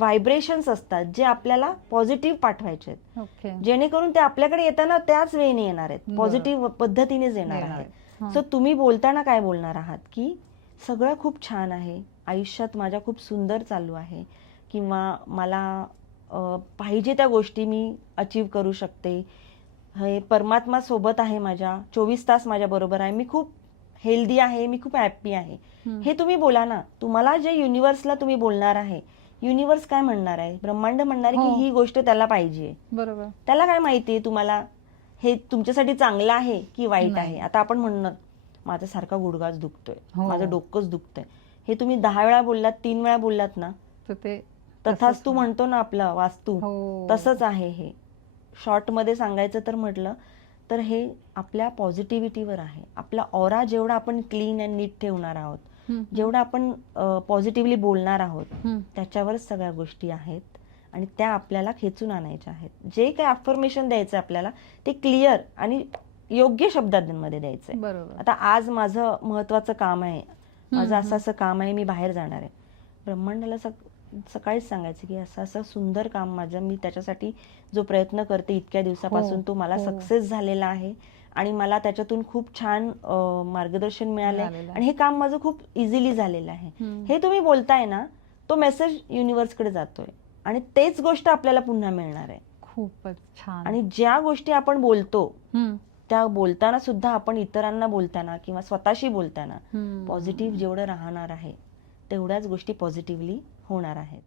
Vibrations असतात जे आपल्याला पॉझिटिव्ह पाठवायचे आहेत, ओके. जेणेकरून ते आपल्याकडे येताना त्याच वेळेने येणार आहेत, बरं. पॉझिटिव्ह पद्धतीनेच येणार येणार आहेत. आहेत. हां. सो तुम्ही बोलताना काय बोलणार आहात की सगळं खूप छान आहे, आयुष्यात माझ्या खूप सुंदर चालू आहे, किंवा मला पाहिजे त्या गोष्टी मी अचीव करू शकते, हे परमात्मा सोबत आहे, माझ्या 24 तास माझ्या बरोबर आहे, मी खूप हेल्दी आहे, मी खूप हॅप्पी आहे. हे तुम्ही बोला ना. तुम्हाला जे युनिव्हर्सला तुम्ही बोलणार आहे, युनिव्हर्स काय म्हणणार आहे, ब्रह्मांड म्हणणार आहे की ही गोष्ट त्याला पाहिजे. बरोबर. त्याला काय माहितीये तुम्हाला हे तुमच्यासाठी चांगलं आहे की वाईट नाही. आहे. आता आपण म्हणणार माझा सारखा गुडघाच दुखतोय, हो. माझं डोकंच दुखतंय, हे तुम्ही 10 वेळा बोललात, 3 वेळा बोललात ना, तर ते तथाच तू म्हणतो ना आपला वास्तू, हो. तसंच आहे. हे शॉर्टमध्ये सांगायचं तर म्हटलं तर हे आपल्या पॉझिटिव्हिटीवर आहे. आपला ऑरा जेवढा आपण क्लीन अँड नीट ठेवणार आहोत, जेवढं आपण पॉझिटिव्हली बोलणार आहोत, त्याच्यावरच सगळ्या गोष्टी आहेत आणि त्या आपल्याला खेचून आणायच्या आहेत. जे काही अफर्मेशन द्यायचं आपल्याला ते क्लिअर आणि योग्य शब्दांमध्ये द्यायचंय. बरोबर. आता आज माझं महत्वाचं काम आहे, माझं असं असं काम आहे, मी बाहेर जाणार आहे, ब्रह्मांडाला सकाळीच सांगायचं की असं असं सुंदर काम माझं, मी त्याच्यासाठी जो प्रयत्न करते इतक्या दिवसापासून तो मला सक्सेस झालेला आहे आणि मला त्याच्यातून खूप छान मार्गदर्शन मिळालंय आणि हे काम माझं खूप इझिली झालेलं आहे. हे तुम्ही बोलताय ना, तो मेसेज युनिव्हर्सकडे जातोय आणि तेच गोष्ट आपल्याला पुन्हा मिळणार आहे. खूपच छान. आणि ज्या गोष्टी आपण बोलतो त्या बोलताना सुद्धा आपण इतरांना बोलताना किंवा स्वतःशी बोलताना पॉझिटिव्ह जेवढं राहणार आहे तेवढ्याच गोष्टी पॉझिटिव्हली होणार आहेत.